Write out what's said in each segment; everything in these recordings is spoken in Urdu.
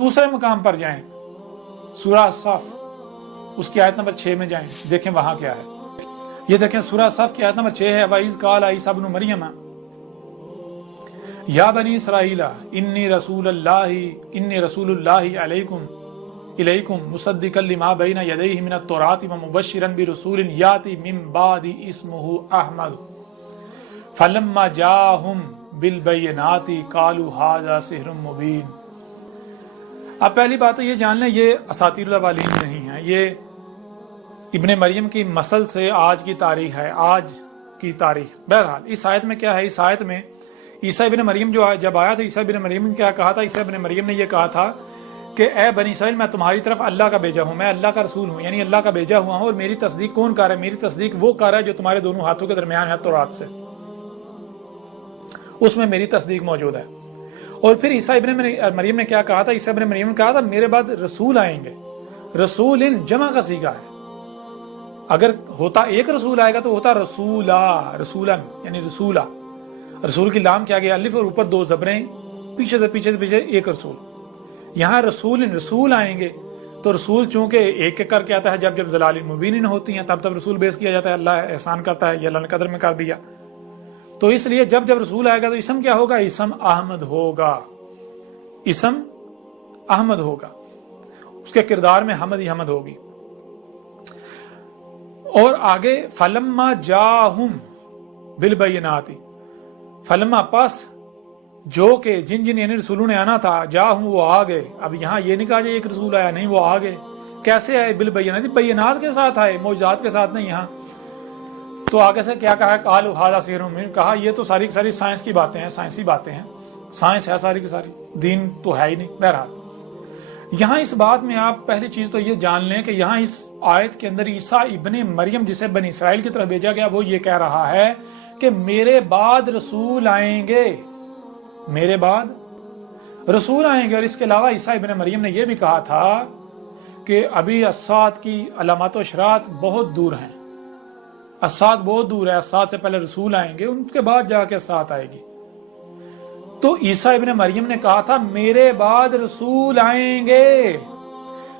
دوسرے مقام پر جائیں، سورہ صف اس کی آیت نمبر 6 میں جائیں، دیکھیں وہاں کیا ہے۔ یہ دیکھیں سورہ صف کی آیت نمبر 6 ہے، وَإِذْ قَالَ عِيسَىٰ ابْنُ مَرْيَمَ یا بنی اسرائیل انی رسول اللہ علیکم مصدقا لما بین یدیہ من التوراۃ ومبشرا برسول یاتی من بعد اسمہ احمد فلما جاءہم بالبینات قالوا ھذا سحر مبین۔ اب پہلی بات تو یہ جان لیں یہ اساطیر الاولین نہیں ہے، یہ ابن مریم کی مسل سے آج کی تاریخ ہے، آج کی تاریخ۔ بہرحال اس آیت میں کیا ہے، اس آیت میں عیسیٰ ابن مریم جب آیا تھا، عیسیٰ ابن مریم نے کیا کہا تھا؟ عیسیٰ ابن مریم نے یہ کہا تھا کہ اے بنی اسرائیل میں تمہاری طرف اللہ کا بھیجا ہوں، میں اللہ کا رسول ہوں، یعنی اللہ کا بھیجا ہوا ہوں، اور میری تصدیق کون کر رہا ہے؟ میری تصدیق وہ کر رہا ہے جو تمہارے دونوں ہاتھوں کے درمیان ہے تورات سے، اس میں میری تصدیق موجود ہے۔ اور پھر عیسیٰ ابن مریم نے کیا کہا تھا؟ عیسیٰ ابن مریم نے کہا تھا میرے بعد رسول آئیں گے، رسول ان جمع کا صیغہ ہے، اگر ہوتا ایک رسول آئے گا تو ہوتا رسولن یعنی رسولہ، رسول کی لام کیا گیا الف اور اوپر دو زبریں، پیچھے سے پیچھے ایک رسول۔ یہاں رسول آئیں گے تو رسول چونکہ ایک کر کے آتا ہے، جب ضلال مبین ہوتی ہیں تب رسول بیس کیا جاتا ہے، اللہ احسان کرتا ہے، یہ اللہ نے قدر میں کر دیا، تو اس لیے جب رسول آئے گا تو اسم کیا ہوگا؟ اسم احمد ہوگا، اسم احمد ہوگا، اس کے کردار میں حمد ہی حمد ہوگی۔ اور آگے فلما جاہم بالبینات، فلما پس جو کہ جن یعنی رسولوں نے آنا تھا، جاہم وہ آ گئے۔ اب یہاں یہ نہیں کہا جائے ایک رسول آیا، نہیں، وہ آ گئے۔ کیسے آئے؟ بالبینات، بینات کے ساتھ آئے، معجزات کے ساتھ نہیں۔ یہاں تو آگے سے کیا کہا ہے؟ قالوا ھذا سحر مبین، کہا یہ تو ساری ساری سائنس کی باتیں ہیں، سائنسی باتیں ہیں، سائنس ہے ساری کی ساری، دین تو ہے ہی نہیں۔ بہرحال یہاں اس بات میں آپ پہلی چیز تو یہ جان لیں کہ یہاں اس آیت کے اندر عیسیٰ ابن مریم جسے بنی اسرائیل کی طرف بھیجا گیا وہ یہ کہہ رہا ہے کہ میرے بعد رسول آئیں گے، میرے بعد رسول آئیں گے۔ اور اس کے علاوہ عیسیٰ ابن مریم نے یہ بھی کہا تھا کہ ابھی الساعۃ کی علامات و اشراط بہت دور ہیں، الساعۃ بہت دور ہے، الساعۃ سے پہلے رسول آئیں گے، ان کے بعد جا کے الساعۃ آئے گی۔ تو عیسیٰ ابن مریم نے کہا تھا میرے بعد رسول آئیں گے۔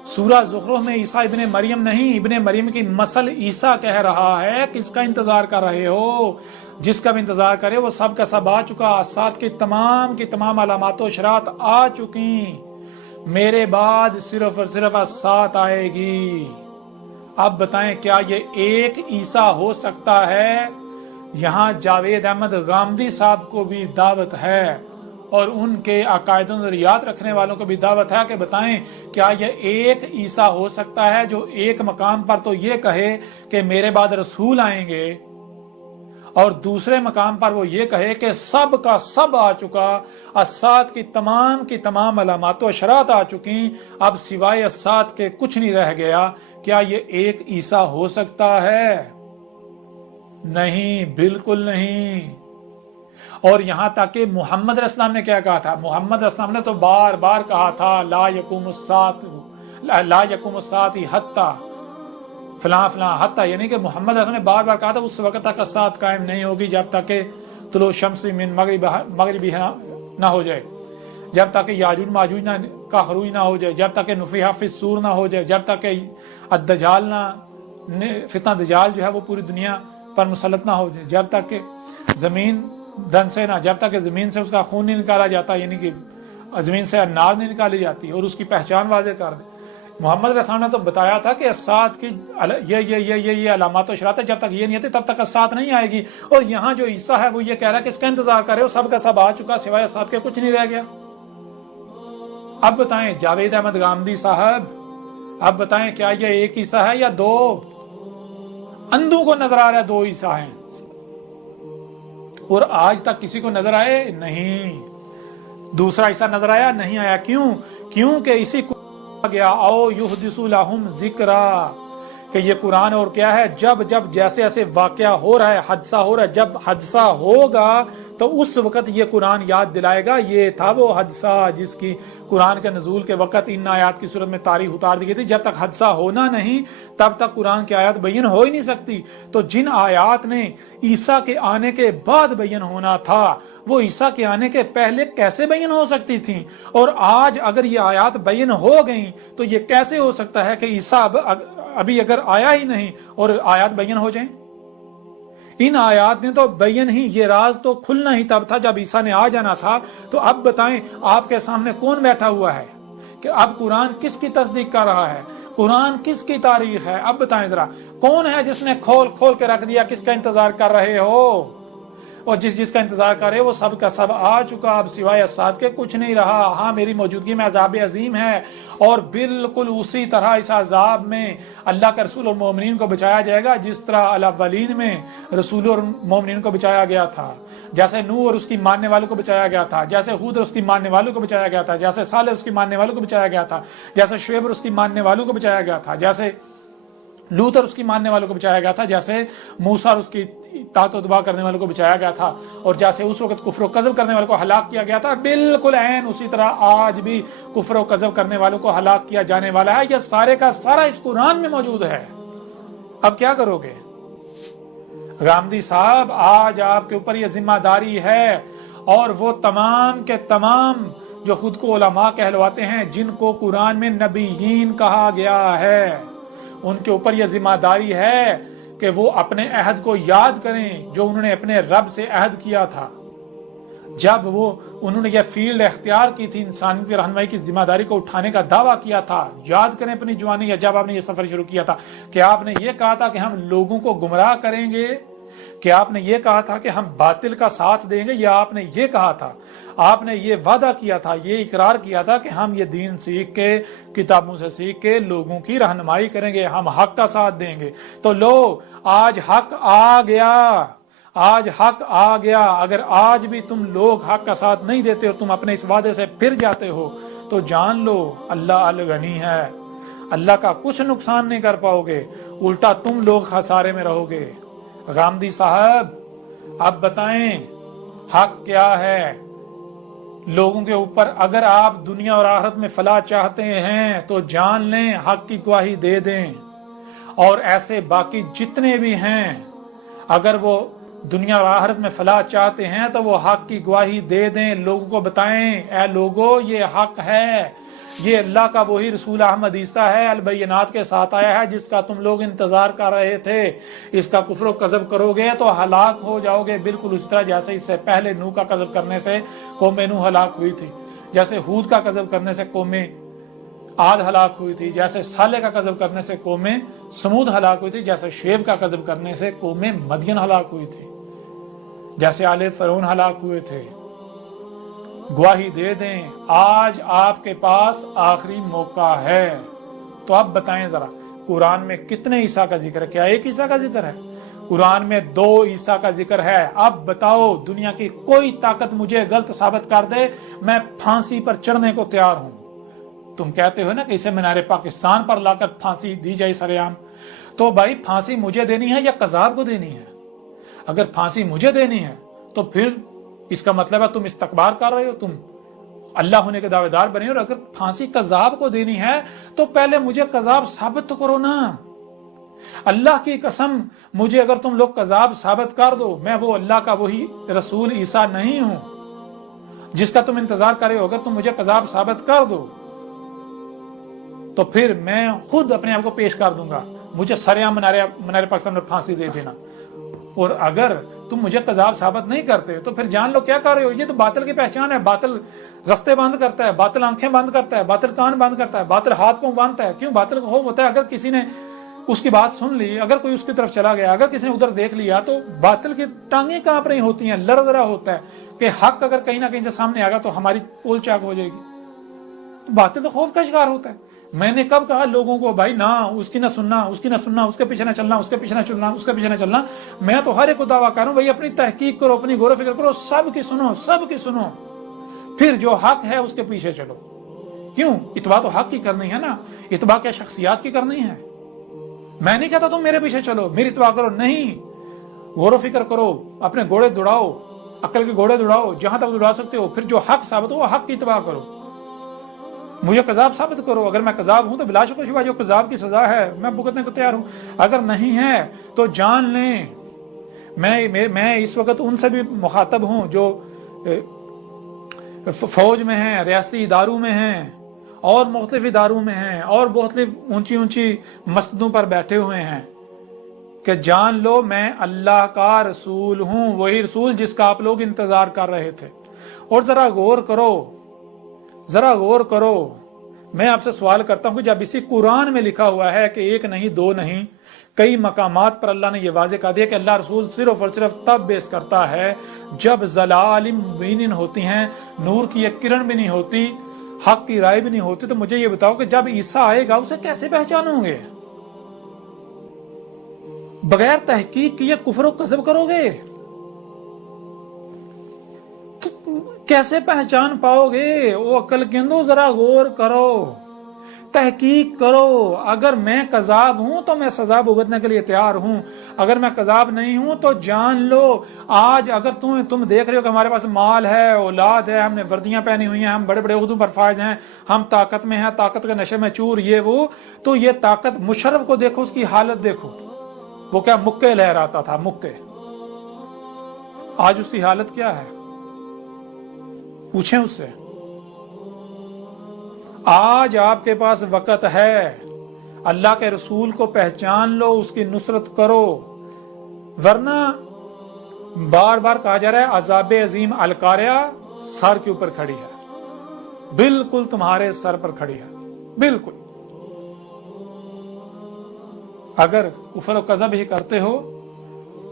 سورہ زخرف میں عیسیٰ ابن مریم نہیں، ابن مریم کی مسل عیسیٰ کہہ رہا ہے، کس کا انتظار کر رہے ہو؟ جس کا بھی انتظار کرے وہ سب کا سب آ چکا، الساعۃ کی تمام علامات و اشراط آ چکی، میرے بعد صرف اور صرف الساعۃ آئے گی۔ اب بتائیں کیا یہ ایک عیسیٰ ہو سکتا ہے؟ یہاں جاوید احمد غامدی صاحب کو بھی دعوت ہے اور ان کے عقائد و نظریات رکھنے والوں کو بھی دعوت ہے کہ بتائیں کیا یہ ایک عیسیٰ ہو سکتا ہے جو ایک مقام پر تو یہ کہے کہ میرے بعد رسول آئیں گے، اور دوسرے مقام پر وہ یہ کہے کہ سب کا سب آ چکا، الساعۃ کی تمام علامات و اشراط آ چکی، اب سوائے الساعۃ کے کچھ نہیں رہ گیا؟ کیا یہ ایک عیسیٰ ہو سکتا ہے؟ نہیں، بالکل نہیں۔ اور یہاں تک کہ محمد علیہ السلام نے کیا کہا تھا؟ محمد علیہ السلام نے تو بار بار کہا تھا لا یقوم الساعۃ حتی فلاں فلاں حتی، یعنی کہ محمد علیہ السلام نے بار بار کہا تھا اس وقت تک الساعۃ قائم نہیں ہوگی جب تک کہ طلوع شمس من مغربی نہ ہو جائے، جب تک کہ یاجوج ماجوج کا خروج نہ ہو جائے، جب تک کہ نفخ فی الصور نہ ہو جائے، جب تک کہ الدجال فتنہ دجال جو ہے وہ پوری دنیا پر مسلط نہ ہو جائے، جب تک کہ زمین دن سے نہ، جب تک کہ زمین سے اس کا خون نہیں نکالا جاتا، یعنی کہ زمین سے انار نہیں نکالی جاتی اور اس کی پہچان واضح کر دے۔ محمد علیہ السلام نے تو بتایا تھا کہ الساعۃ کی یہ علامات و اشراط ہے، جب تک یہ نہیں آتی تب تک الساعۃ نہیں آئے گی۔ اور یہاں جو عیسیٰ ہے وہ یہ کہہ رہا ہے کہ اس کا انتظار کرے، سب کا سب آ چکا، سوائے الساعۃ کے کچھ نہیں رہ گیا۔ اب بتائیں جاوید احمد غامدی صاحب، اب بتائیں کیا یہ ایک عیسیٰ ہے یا دو؟ اندھوں کو نظر آ رہا ہے دو عیسیٰ ہیں، اور آج تک کسی کو نظر آئے نہیں، دوسرا عیسیٰ نظر آیا نہیں آیا۔ کیوں کہ اسی کو گیا او یحدث لہم ذکرا، کہ یہ قرآن اور کیا ہے، جب جب جیسے ایسے واقعہ ہو رہا ہے، حادثہ ہو رہا ہے، جب حادثہ ہوگا تو اس وقت یہ قرآن یاد دلائے گا یہ تھا وہ حادثہ جس کی قرآن کے نزول کے وقت ان آیات کی صورت میں تاریخ اتار دی گئی تھی۔ جب تک حادثہ ہونا نہیں تب تک قرآن کی آیات بیان ہو ہی نہیں سکتی۔ تو جن آیات نے عیسیٰ کے آنے کے بعد بیان ہونا تھا وہ عیسیٰ کے آنے کے پہلے کیسے بیان ہو سکتی تھیں؟ اور آج اگر یہ آیات بیان ہو گئیں تو یہ کیسے ہو سکتا ہے کہ عیسیٰ ابھی اگر آیا ہی نہیں اور آیات بیان ہو جائیں؟ ان آیات نے تو بیان ہی، یہ راز تو کھلنا ہی تب تھا جب عیسیٰ نے آ جانا تھا۔ تو اب بتائیں آپ کے سامنے کون بیٹھا ہوا ہے کہ اب قرآن کس کی تصدیق کر رہا ہے، قرآن کس کی تاریخ ہے؟ اب بتائیں ذرا کون ہے جس نے کھول کے رکھ دیا، کس کا انتظار کر رہے ہو؟ اور جس کا انتظار کر رہے وہ سب کا سب آ چکا، اب سوائے اسات کے کچھ نہیں رہا۔ ہاں میری موجودگی میں عذاب عظیم ہے، اور بالکل اسی طرح اس عذاب میں اللہ کے رسول اور مومنین کو بچایا جائے گا جس طرح الاولین میں رسول اور مومنین کو بچایا گیا تھا، جیسے نوح اور اس کی ماننے والوں کو بچایا گیا تھا، جیسے ہود اور اس کی ماننے والوں کو بچایا گیا تھا، جیسے صالح اس کی ماننے والوں کو بچایا گیا تھا، جیسے شعیب اور اس کی ماننے والوں کو بچایا گیا تھا، جیسے لوط اور اس کی ماننے والوں کو بچایا گیا تھا، جیسے موسیٰ اور اس کی اطاعت و اتباع کرنے والوں کو بچایا گیا تھا، اور جیسے اس وقت کفر و کذب کرنے والوں کو ہلاک کیا گیا تھا، بالکل عین اسی طرح آج بھی کفر و کذب کرنے والوں کو ہلاک کیا جانے والا ہے۔ یہ سارے کا سارا اس قرآن میں موجود ہے۔ اب کیا کرو گے؟ غامدی صاحب آج آپ کے اوپر یہ ذمہ داری ہے، اور وہ تمام کے تمام جو خود کو علماء کہلواتے ہیں، جن کو قرآن میں نبیین کہا گیا ہے، ان کے اوپر یہ ذمہ داری ہے کہ وہ اپنے عہد کو یاد کریں جو انہوں نے اپنے رب سے عہد کیا تھا جب انہوں نے یہ فیلڈ اختیار کی تھی، انسانیت کی رہنمائی کی ذمہ داری کو اٹھانے کا دعویٰ کیا تھا۔ یاد کریں اپنی جوانی یا جب آپ نے یہ سفر شروع کیا تھا کہ آپ نے یہ کہا تھا کہ ہم لوگوں کو گمراہ کریں گے، کہ آپ نے یہ کہا تھا کہ ہم باطل کا ساتھ دیں گے، یا آپ نے یہ کہا تھا، آپ نے یہ وعدہ کیا تھا، یہ اقرار کیا تھا کہ ہم یہ دین سیکھ کے، کتابوں سے سیکھ کے لوگوں کی رہنمائی کریں گے، ہم حق کا ساتھ دیں گے۔ تو لو آج حق آ گیا، آج حق آ گیا۔ اگر آج بھی تم لوگ حق کا ساتھ نہیں دیتے اور تم اپنے اس وعدے سے پھر جاتے ہو تو جان لو اللہ الغنی ہے، اللہ کا کچھ نقصان نہیں کر پاؤ گے، الٹا تم لوگ خسارے میں رہو گے۔ غامدی صاحب اب بتائیں حق کیا ہے لوگوں کے اوپر؟ اگر آپ دنیا اور آخرت میں فلاح چاہتے ہیں تو جان لیں حق کی گواہی دے دیں، اور ایسے باقی جتنے بھی ہیں اگر وہ دنیا اور آخرت میں فلاح چاہتے ہیں تو وہ حق کی گواہی دے دیں، لوگوں کو بتائیں اے لوگو یہ حق ہے، یہ اللہ کا وہی رسول احمد عیسیٰ ہے، البینات کے ساتھ آیا ہے جس کا تم لوگ انتظار کر رہے تھے۔ اس کا کفر و کذب کرو گے تو ہلاک ہو جاؤ گے، بالکل اس طرح جیسے اس سے پہلے نوح کا کذب کرنے سے قوم نوح ہلاک ہوئی تھی، جیسے ہود کا کذب کرنے سے قوم عاد ہلاک ہوئی تھی، جیسے صالح کا کذب کرنے سے قوم سمود ہلاک ہوئی تھی، جیسے شعیب کا کذب کرنے سے قوم مدین ہلاک ہوئی تھی، جیسے آل فرعون ہلاک ہوئے تھے۔ گواہی دے دیں آج آپ کے پاس آخری موقع ہے۔ تو اب بتائیں ذرا قرآن میں کتنے عیسیٰ کا ذکر ہے؟ کیا ایک عیسیٰ کا ذکر ہے؟ قرآن میں 2 عیسیٰ کا ذکر ہے۔ اب بتاؤ دنیا کی کوئی طاقت مجھے غلط ثابت کر دے، میں پھانسی پر چڑھنے کو تیار ہوں۔ تم کہتے ہو نا کہ اسے مینار پاکستان پر لا کر پھانسی دی جائے سر عام، تو بھائی پھانسی مجھے دینی ہے یا قذاب کو دینی ہے؟ اگر پھانسی مجھے دینی ہے تو پھر اس کا مطلب ہے تم استکبار کر رہے ہو، تم اللہ ہونے کے دعوے دار بنے ہو، اور اگر پھانسی قذاب کو دینی ہے تو پہلے مجھے قذاب ثابت تو کرو نا۔ اللہ کی قسم مجھے اگر تم لوگ قذاب ثابت کر دو، میں وہ اللہ کا وہی رسول عیسیٰ نہیں ہوں جس کا تم انتظار کر رہے ہو، اگر تم مجھے قذاب ثابت کر دو تو پھر میں خود اپنے آپ کو پیش کر دوں گا، مجھے سریعام منار پاکستان میں پھانسی دے دینا۔ اور اگر تم مجھے قذاب ثابت نہیں کرتے تو پھر جان لو کیا کر رہے ہو، یہ تو باطل کی پہچان ہے۔ باطل رستے بند کرتا ہے، باطل آنکھیں بند کرتا ہے، باطل کان بند کرتا ہے، باطل ہاتھ پاؤں باندھتا ہے۔ کیوں؟ باطل کا خوف ہوتا ہے اگر کسی نے اس کی بات سن لی، اگر کوئی اس کی طرف چلا گیا، اگر کسی نے ادھر دیکھ لیا تو باطل کی ٹانگیں کانپ رہی ہوتی ہیں، لرزرا ہوتا ہے کہ حق اگر کہیں نہ کہیں سے سامنے آگا تو ہماری پول چاک ہو جائے گی۔ باطل تو خوف کا شکار ہوتا ہے۔ میں نے کب کہا لوگوں کو بھائی نہ اس کی نہ سننا، اس کی نہ سننا، اس کے پیچھے نہ چلنا، اس کے پیچھے نہ چلنا، اس کے پیچھے نہ چلنا؟ میں تو ہر ایک کو دعویٰ کروں بھائی اپنی تحقیق کرو، اپنی غور و فکر کرو، سب کی سنو، سب کی سنو، پھر جو حق ہے اس کے پیچھے چلو۔ کیوں؟ اتباع تو حق کی کرنی ہے نا، اتباع کیا شخصیات کی کرنی ہے؟ میں نہیں کہتا تم میرے پیچھے چلو، میری اتباع کرو، نہیں، غور و فکر کرو، اپنے گھوڑے دوڑاؤ، عقل کے گھوڑے دوڑاؤ جہاں تک دوڑا سکتے ہو، پھر جو حق ثابت ہو وہ حق کی اتباع کرو، مجھے کذاب ثابت کرو، اگر میں کذاب ہوں تو بلا شک و شبہ جو کذاب کی سزا ہے میں بھگتنے کو تیار ہوں، اگر نہیں ہے تو جان لیں میں اس وقت ان سے بھی مخاطب ہوں جو فوج میں ہیں، ریاستی اداروں میں ہیں اور مختلف اداروں میں ہیں اور مختلف اونچی اونچی مسجدوں پر بیٹھے ہوئے ہیں کہ جان لو میں اللہ کا رسول ہوں، وہی رسول جس کا آپ لوگ انتظار کر رہے تھے۔ اور ذرا غور کرو، میں آپ سے سوال کرتا ہوں کہ جب اسی قرآن میں لکھا ہوا ہے کہ ایک نہیں دو نہیں، کئی مقامات پر اللہ نے یہ واضح کر دیا کہ اللہ رسول صرف اور صرف تب بیس کرتا ہے جب ضلال مبین ہوتی ہیں، نور کی ایک کرن بھی نہیں ہوتی، حق کی رائے بھی نہیں ہوتی، تو مجھے یہ بتاؤ کہ جب عیسیٰ آئے گا اسے کیسے پہچانو گے؟ بغیر تحقیق کیے کفر و کذب کرو گے؟ کیسے پہچان پاؤ گے؟ وہ عقل کندو، ذرا غور کرو، تحقیق کرو، اگر میں کذاب ہوں تو میں سزا بھگتنے کے لیے تیار ہوں، اگر میں کذاب نہیں ہوں تو جان لو آج اگر تم دیکھ رہے ہو کہ ہمارے پاس مال ہے، اولاد ہے، ہم نے وردیاں پہنی ہوئی ہیں، ہم بڑے بڑے عہدوں پر فائز ہیں، ہم طاقت میں ہیں، طاقت کے نشے میں چور، یہ وہ، تو یہ طاقت مشرف کو دیکھو، اس کی حالت دیکھو، وہ کیا مکے لہراتا تھا، مکے، آج اس کی حالت کیا ہے؟ پوچھیں اس سے۔ آج آپ کے پاس وقت ہے، اللہ کے رسول کو پہچان لو، اس کی نصرت کرو، ورنہ بار بار کہا جا رہا ہے عذاب عظیم القاریہ سر کے اوپر کھڑی ہے، بالکل تمہارے سر پر کھڑی ہے، بالکل۔ اگر کفر و کذب ہی کرتے ہو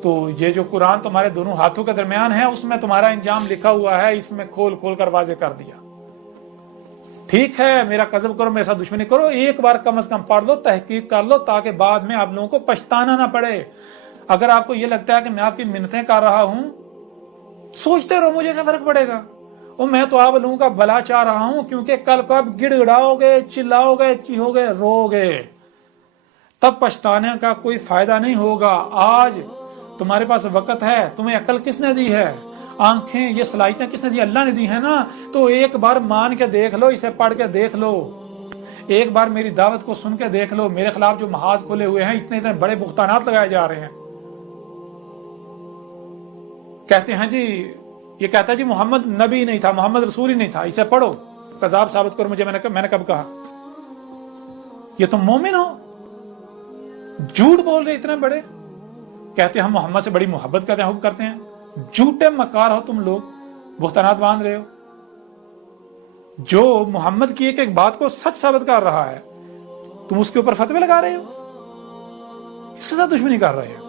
تو یہ جو قرآن تمہارے دونوں ہاتھوں کے درمیان ہے اس میں تمہارا انجام لکھا ہوا ہے، اس میں کھول کھول کر واضح کر دیا۔ ٹھیک ہے میرا کذب کرو، میرے ساتھ دشمنی کرو، ایک بار کم از کم پڑھ لو، تحقیق کر لو، تاکہ بعد میں آپ لوگوں کو پچھتانا نہ پڑے۔ اگر آپ کو یہ لگتا ہے کہ میں آپ کی منتیں کر رہا ہوں، سوچتے رہو، مجھے کیا فرق پڑے گا، اور میں تو آپ لوگوں کا بھلا چاہ رہا ہوں، کیونکہ کل کو آپ گڑ گڑاؤ گے، چلاؤ گے، چیخو گے، رو گے، تب پچھتانے کا کوئی فائدہ نہیں ہوگا۔ آج تمہارے پاس وقت ہے، تمہیں عقل کس نے دی ہے، آنکھیں، یہ صلاحیتیں کس نے دی؟ اللہ نے دی ہے نا، تو ایک بار مان کے دیکھ لو، اسے پڑھ کے دیکھ لو، ایک بار میری دعوت کو سن کے دیکھ لو، میرے خلاف جو محاذ کھلے ہوئے ہیں، اتنے بڑے بہتانات لگائے جا رہے ہیں، کہتے ہیں جی، یہ کہتا ہے جی محمد نبی نہیں تھا، محمد رسول ہی نہیں تھا، اسے پڑھو، کذاب ثابت کرو مجھے، میں نے کب کہا؟ یہ تم مومن ہو؟ جھوٹ بول رہے اتنے بڑے، کہتے ہیں ہم محمد سے بڑی محبت کرتے ہیں، حب کرتے ہیں، جھوٹے مکار ہو تم لوگ، بہتانات باندھ رہے ہو۔ جو محمد کی ایک بات کو سچ ثابت کر رہا ہے، تم اس کے اوپر فتوے لگا رہے ہو، کس کے ساتھ دشمنی کر رہے ہو؟